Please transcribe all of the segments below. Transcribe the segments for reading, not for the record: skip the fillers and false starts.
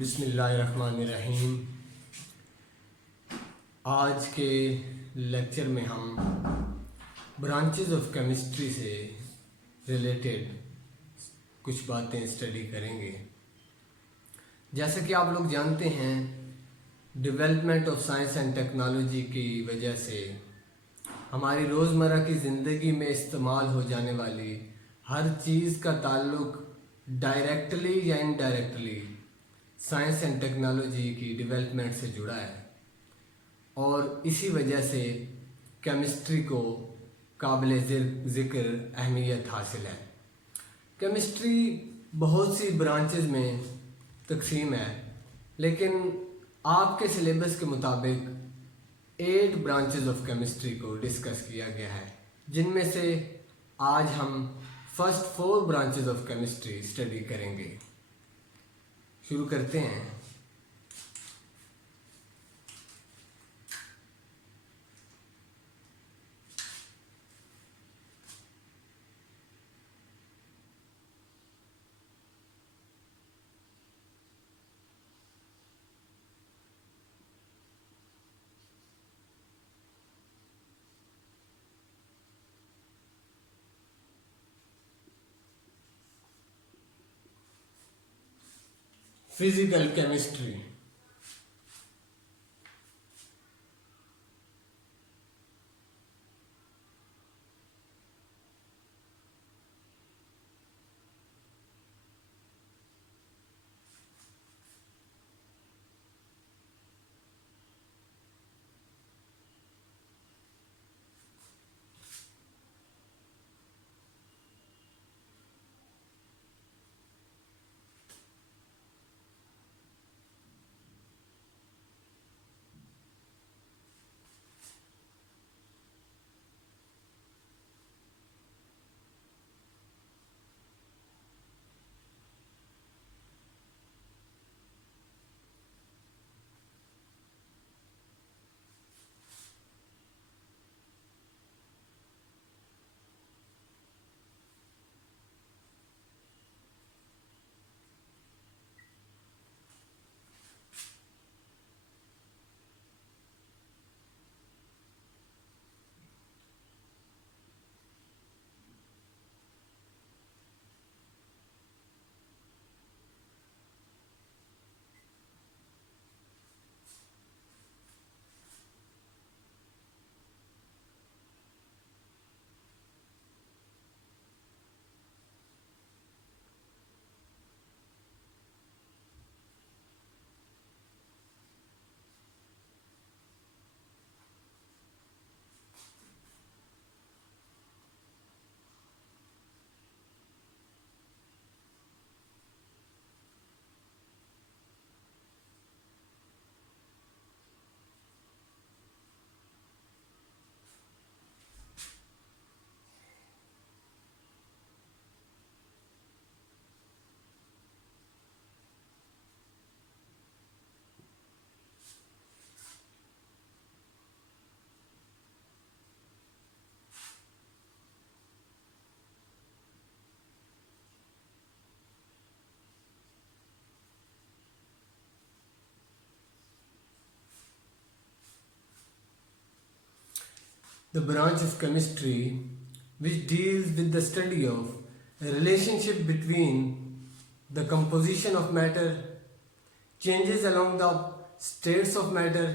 बिस्मिल्लाहिर्रहमानिर्रहीम। आज के लेक्चर में हम ब्रांचेस ऑफ केमिस्ट्री से रिलेटेड कुछ बातें स्टडी करेंगे। जैसे कि आप लोग जानते हैं, development of science and technology की वजह से हमारी रोज़मर्रा की ज़िंदगी में इस्तेमाल हो जाने वाली हर चीज़ का ताल्लुक डायरेक्टली या इनडायरेक्टली साइंस एंड टेक्नोलॉजी की डेवलपमेंट से जुड़ा है और इसी वजह से केमिस्ट्री को काबिल ज़िक्र अहमियत हासिल है। केमिस्ट्री बहुत सी ब्रांचेस में तकसीम है, लेकिन आपके सिलेबस के मुताबिक 8 ब्रांचेस ऑफ केमिस्ट्री को डिस्कस किया गया है, जिनमें से आज हम फर्स्ट 4 ब्रांचेस ऑफ केमिस्ट्री स्टडी करेंगे। शुरू करते हैं। Physical chemistry. The branch of chemistry which deals with the study of a relationship between the composition of matter, changes along the states of matter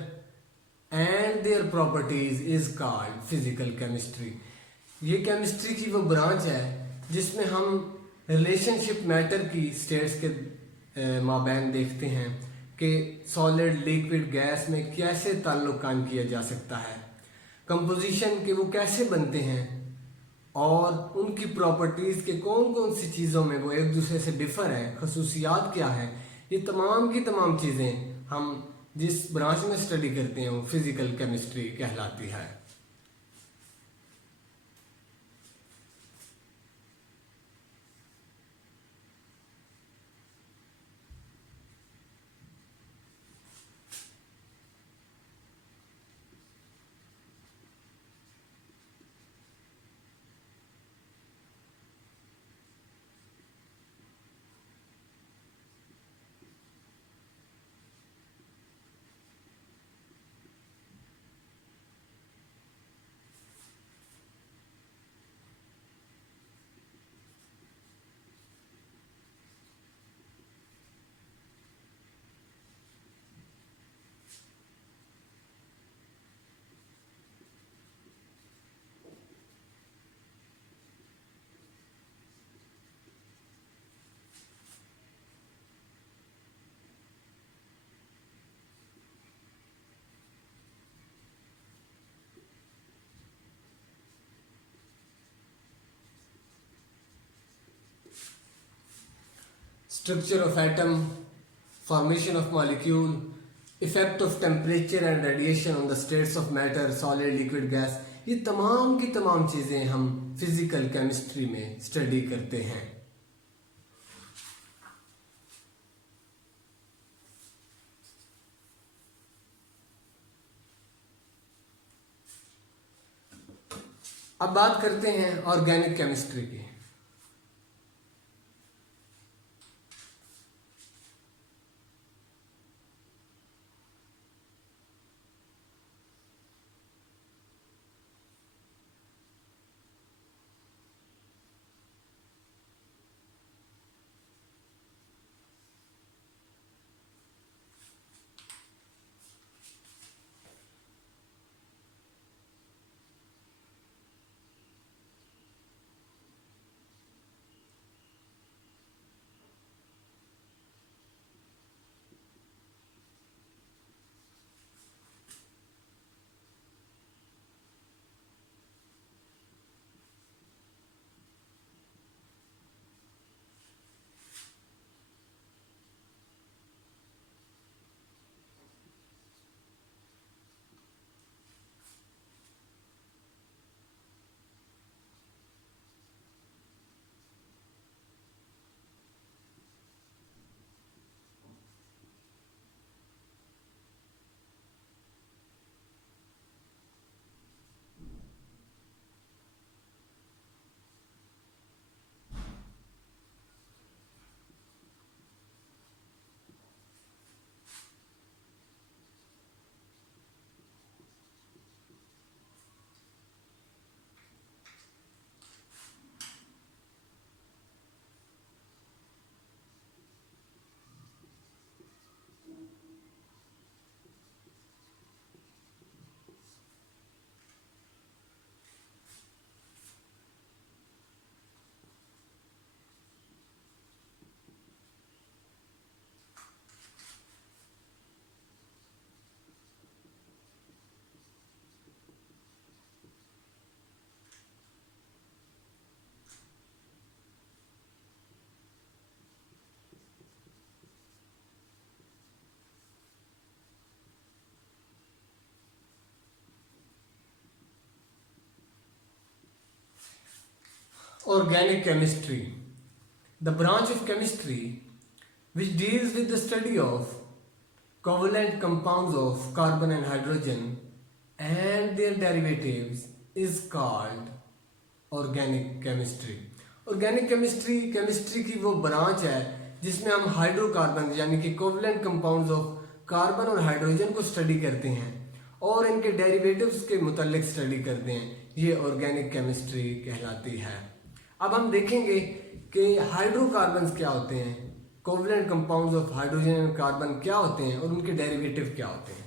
and their properties is called physical chemistry. ये केमिस्ट्री की वो ब्रांच है जिसमें हम relationship matter की स्टेट्स के माबैन देखते हैं कि सॉलिड, लिक्विड, गैस में कैसे ताल्लुक कायम किया जा सकता है, कंपोजिशन के वो कैसे बनते हैं और उनकी प्रॉपर्टीज़ के कौन कौन सी चीज़ों में वो एक दूसरे से डिफ़र है, खसूसियात क्या है। ये तमाम की तमाम चीज़ें हम जिस ब्रांच में स्टडी करते हैं वो फिज़िकल केमिस्ट्री कहलाती है। Structure of atom, formation of molecule, effect of temperature and radiation on the states of matter, solid, liquid, gas, ये तमाम की तमाम चीज़ें हम फिजिकल केमिस्ट्री में स्टडी करते हैं। अब बात करते हैं ऑर्गेनिक केमिस्ट्री की। Organic chemistry, the branch of chemistry which deals with the study of covalent compounds of carbon and hydrogen and their derivatives, is called organic chemistry. Organic chemistry chemistry की वो ब्रांच है जिसमें हम हाइड्रोकार्बन यानी कि कोवलेंट कंपाउंड्स ऑफ कार्बन और हाइड्रोजन को स्टडी करते हैं और इनके डेरिवेटिव्स के मुतालिक स्टडी करते हैं। ये ऑर्गेनिक केमिस्ट्री कहलाती है। अब हम देखेंगे कि हाइड्रोकार्बन्स क्या होते हैं, covalent compounds of hydrogen and carbon क्या होते हैं और उनके डेरिवेटिव क्या होते हैं।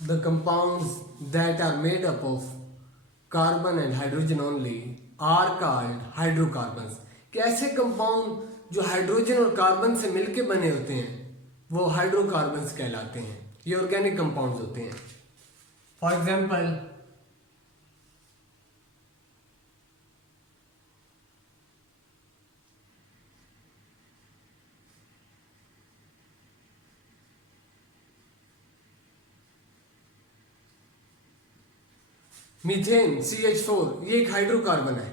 The compounds that are made up of carbon and hydrogen only are called hydrocarbons. कि ऐसे कंपाउंड जो हाइड्रोजन और कार्बन से मिलके बने होते हैं वो हाइड्रोकार्बन्स कहलाते हैं। ये ऑर्गेनिक कंपाउंड्स होते हैं। फॉर एग्जाम्पल मीथेन CH4 ये एक हाइड्रोकार्बन है।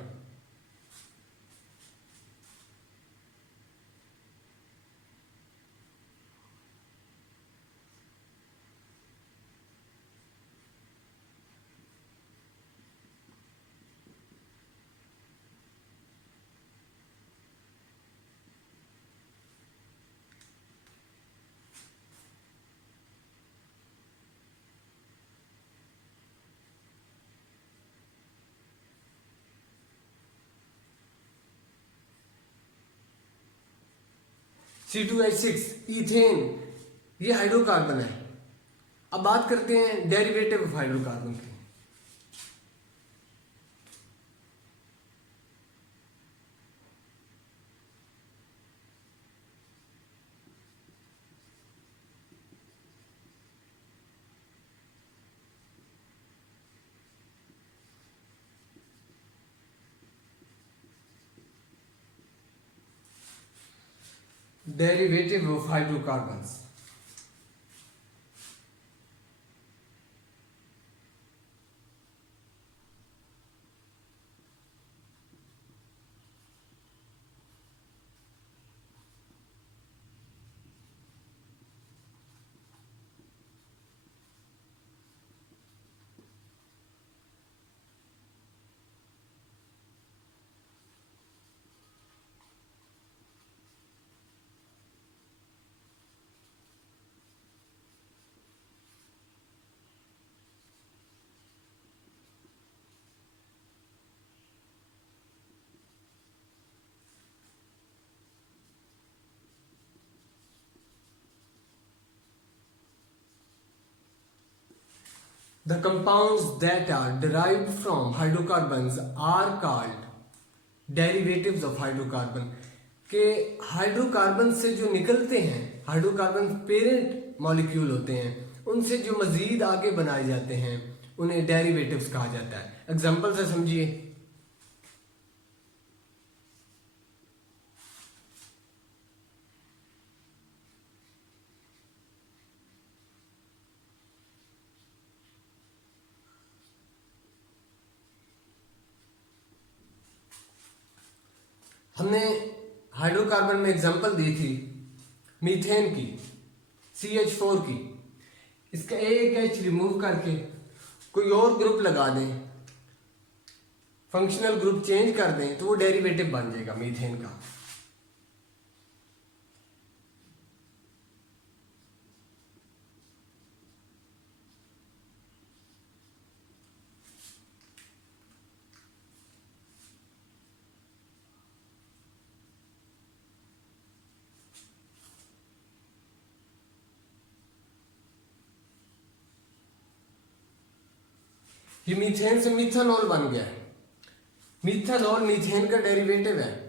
C2H6 इथेन, ये हाइड्रोकार्बन है। अब बात करते हैं डेरिवेटिव ऑफ हाइड्रोकार्बन की। Derivative of hydrocarbons. The compounds that are derived from hydrocarbons are called derivatives of hydrocarbon। के हाइड्रोकार्बन से जो निकलते हैं, हाइड्रोकार्बन पेरेंट मॉलिक्यूल होते हैं, उनसे जो मजीद आगे बनाए जाते हैं उन्हें डेरिवेटिव्स कहा जाता है। एग्जाम्पल से समझिए, हमने हाइड्रोकार्बन में एग्जांपल दी थी मीथेन की, CH4 की। इसका एक H रिमूव करके कोई और ग्रुप लगा दें, फंक्शनल ग्रुप चेंज कर दें, तो वो डेरिवेटिव बन जाएगा मीथेन का। ये मीथेन से मिथेनॉल बन गया है। मिथेनॉल मीथेन का डेरिवेटिव है।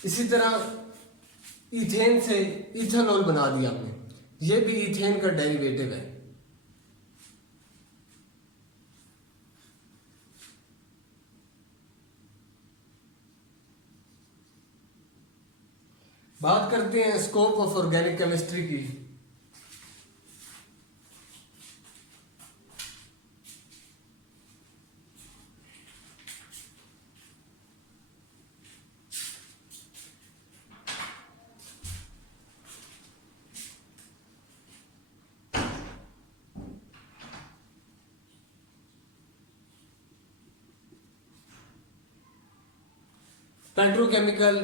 इसी तरह इथेन से इथेनॉल बना दिया हमने, ये भी इथेन का डेरिवेटिव है। बात करते हैं स्कोप ऑफ ऑर्गेनिक केमिस्ट्री की। पेट्रोकेमिकल,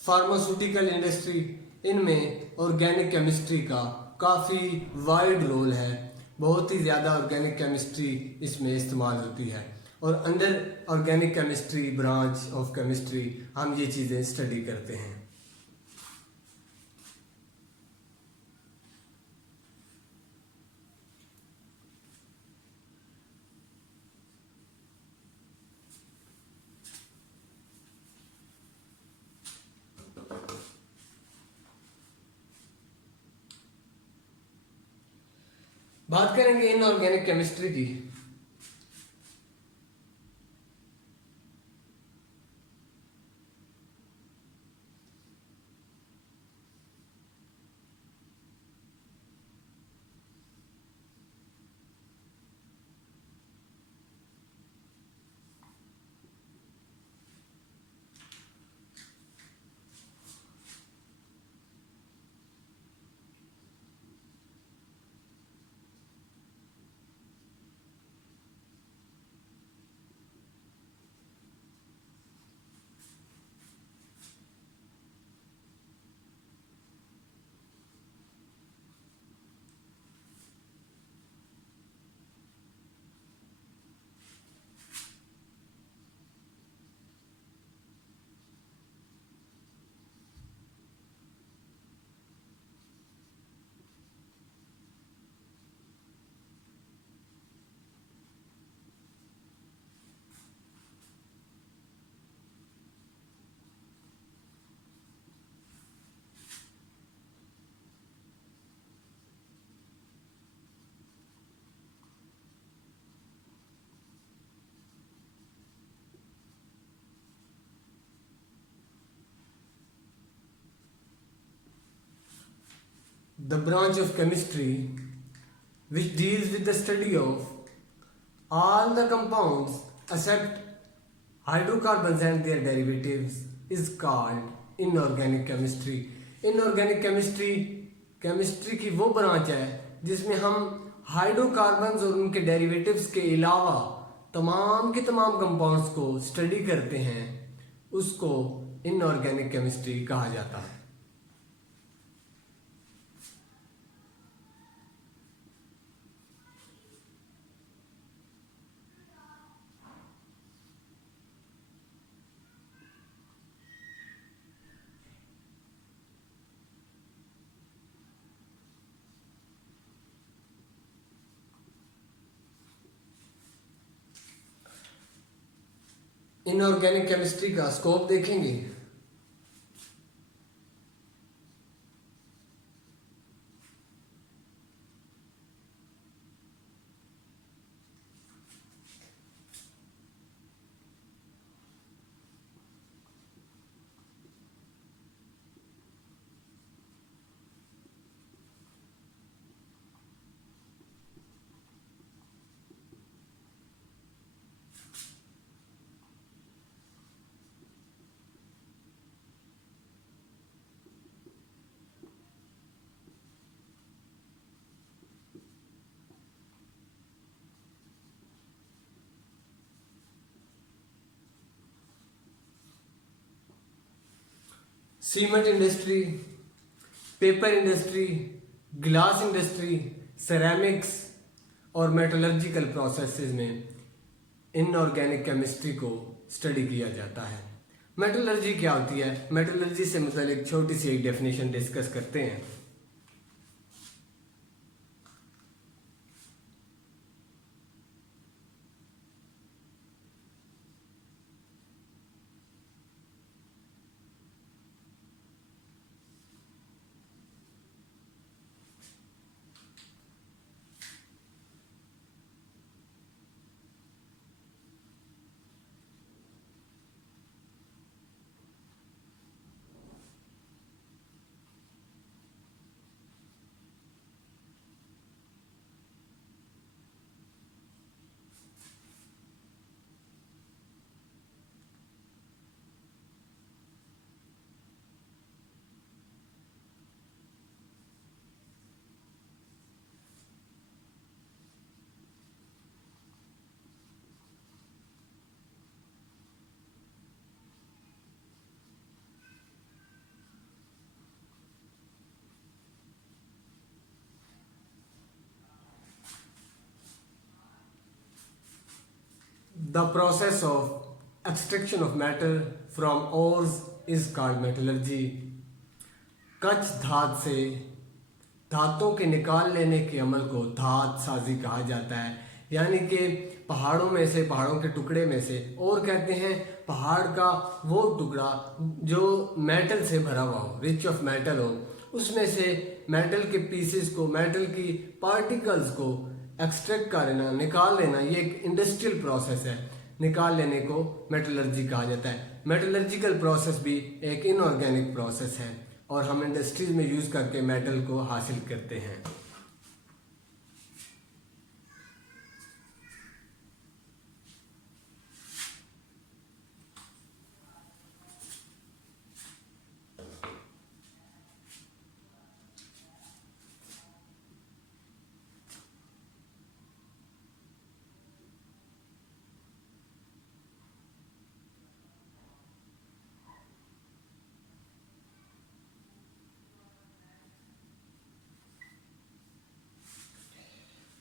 फार्मास्यूटिकल इंडस्ट्री, इनमें ऑर्गेनिक केमिस्ट्री का काफ़ी वाइड रोल है। बहुत ही ज़्यादा ऑर्गेनिक केमिस्ट्री इसमें इस्तेमाल होती है, और under organic chemistry branch of chemistry हम ये चीज़ें स्टडी करते हैं। बात करेंगे इनऑर्गेनिक केमिस्ट्री की। the branch of chemistry which deals with the study of all the compounds except hydrocarbons and their derivatives is called inorganic chemistry. Inorganic chemistry की वो ब्रांच है जिसमें हम हाइड्रोकार्बन्स और उनके डेरिवेटिव्स के अलावा तमाम के तमाम कंपाउंड्स को स्टडी करते हैं, उसको इनऑर्गेनिक केमिस्ट्री कहा जाता है। इनऑर्गेनिक केमिस्ट्री का स्कोप देखेंगे। Cement industry, paper industry, glass industry, ceramics और मेटलर्जिकल प्रोसेसेस में इनऑर्गेनिक केमिस्ट्री को स्टडी किया जाता है। मेटलर्जी क्या होती है? मेटलर्जी से मुतालिक छोटी सी एक डेफिनेशन डिस्कस करते हैं। The process of extraction of metal from ores is called metallurgy. Kutch धात से धातों के निकाल लेने के अमल को धात साजी कहा जाता है। यानी कि पहाड़ों में से, पहाड़ों के टुकड़े में से, और कहते हैं पहाड़ का वो टुकड़ा जो मेटल से भरा हुआ हो, रिच ऑफ मेटल हो, उसमें से मेटल के पीसेस को, मेटल की पार्टिकल्स को एक्सट्रैक्ट कर लेना, निकाल लेना, ये एक इंडस्ट्रियल प्रोसेस है। निकाल लेने को मेटलर्जी कहा जाता है। मेटलर्जिकल प्रोसेस भी एक इनऑर्गेनिक प्रोसेस है और हम इंडस्ट्रीज में यूज करके मेटल को हासिल करते हैं।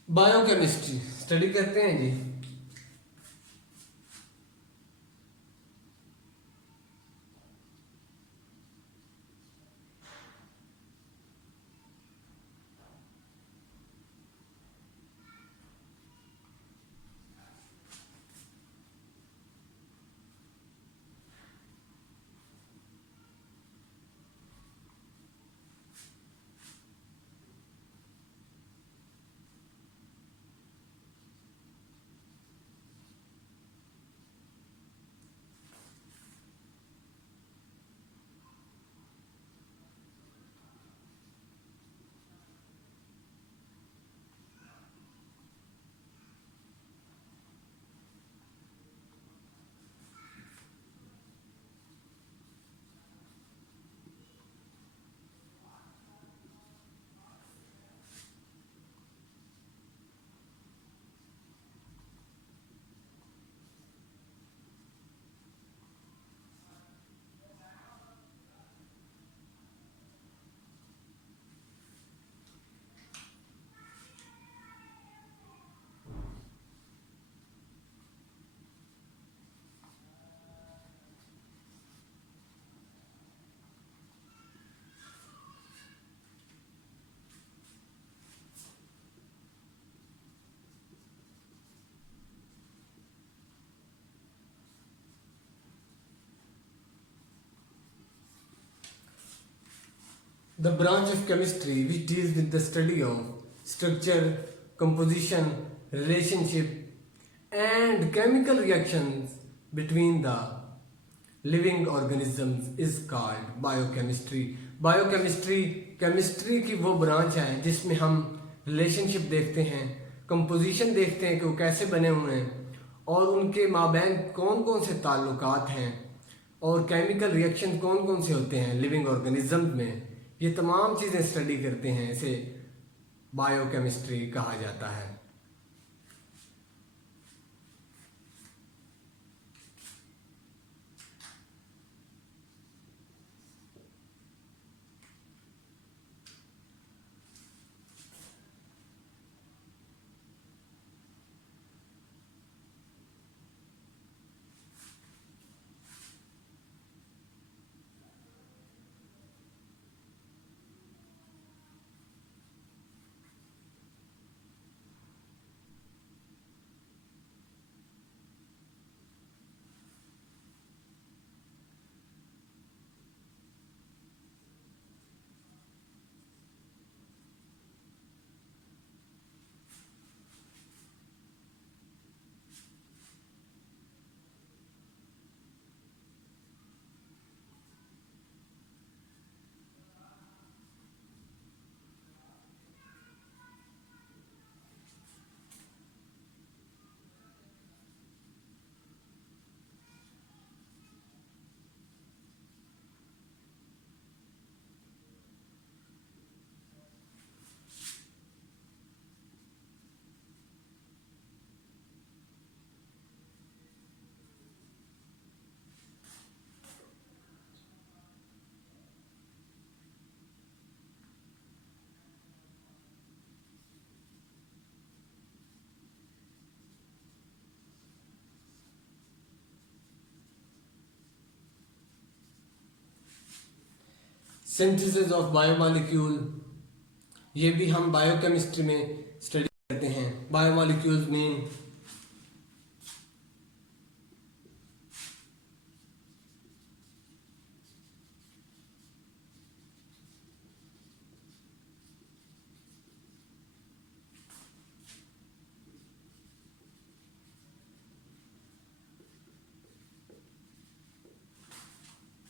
बायोकेमिस्ट्री स्टडी करते हैं जी। The branch of chemistry which deals with the study of structure, composition, relationship, and chemical reactions between the living organisms is called biochemistry. Biochemistry chemistry की वो ब्रांच है जिसमें हम रिलेशनशिप देखते हैं, कंपोजिशन देखते हैं कि वो कैसे बने हुए हैं और उनके माबैन कौन कौन से ताल्लुकात हैं और केमिकल रिएक्शन कौन कौन से होते हैं लिविंग ऑर्गेनिज्म में। ये तमाम चीज़ें स्टडी करते हैं, इसे बायोकेमिस्ट्री कहा जाता है। सिंथेसिस ऑफ बायोमॉलिक्यूल, ये भी हम बायोकेमिस्ट्री में स्टडी करते हैं। Biomolecules mean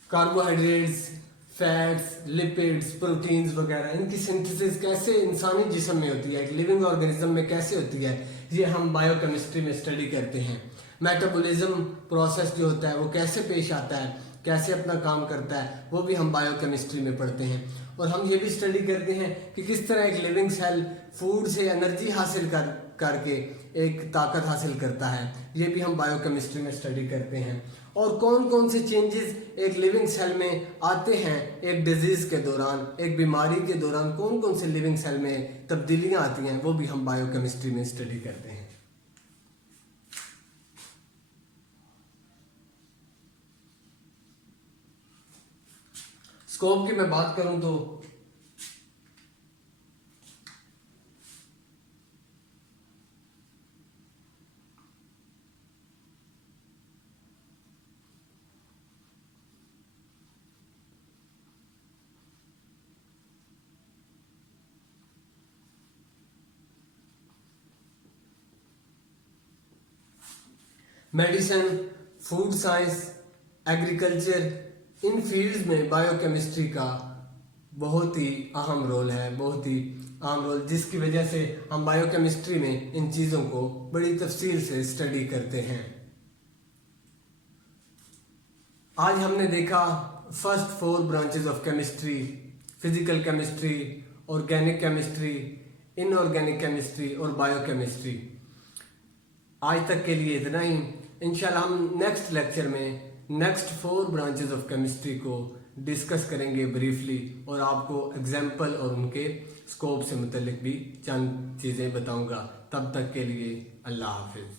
carbohydrates, fats, lipids, proteins वगैरह, इनकी सिंथेसिस कैसे इंसानी जिस्म में होती है, एक लिविंग ऑर्गेनिज्म में कैसे होती है, ये हम बायोकेमिस्ट्री में स्टडी करते हैं। मेटाबॉलिज्म प्रोसेस जो होता है वो कैसे पेश आता है, कैसे अपना काम करता है, वो भी हम बायोकेमिस्ट्री में पढ़ते हैं। और हम ये भी स्टडी करते हैं कि किस तरह एक लिविंग सेल फूड से एनर्जी हासिल करके एक ताकत हासिल करता है, ये भी हम बायोकेमिस्ट्री में स्टडी करते हैं। और कौन कौन से चेंजेस एक लिविंग सेल में आते हैं एक डिजीज के दौरान, एक बीमारी के दौरान कौन कौन से लिविंग सेल में तब्दीलियां आती हैं, वो भी हम बायोकेमिस्ट्री में स्टडी करते हैं। स्कोप की मैं बात करूं तो मेडिसिन, फूड साइंस, एग्रीकल्चर, इन फील्ड्स में बायोकेमिस्ट्री का बहुत ही अहम रोल है, बहुत ही अहम रोल, जिसकी वजह से हम बायोकेमिस्ट्री में इन चीज़ों को बड़ी तफसील से स्टडी करते हैं। आज हमने देखा फर्स्ट 4 branches of chemistry, physical chemistry, organic chemistry, inorganic chemistry और बायोकेमिस्ट्री। आज तक के लिए इतना ही। इंशाल्लाह हम नेक्स्ट लेक्चर में नेक्स्ट 4 ब्रांचेस ऑफ केमिस्ट्री को डिस्कस करेंगे ब्रीफली, और आपको एग्जाम्पल और उनके स्कोप से मुतल्लिक भी चंद चीज़ें बताऊंगा। तब तक के लिए अल्लाह हाफिज़।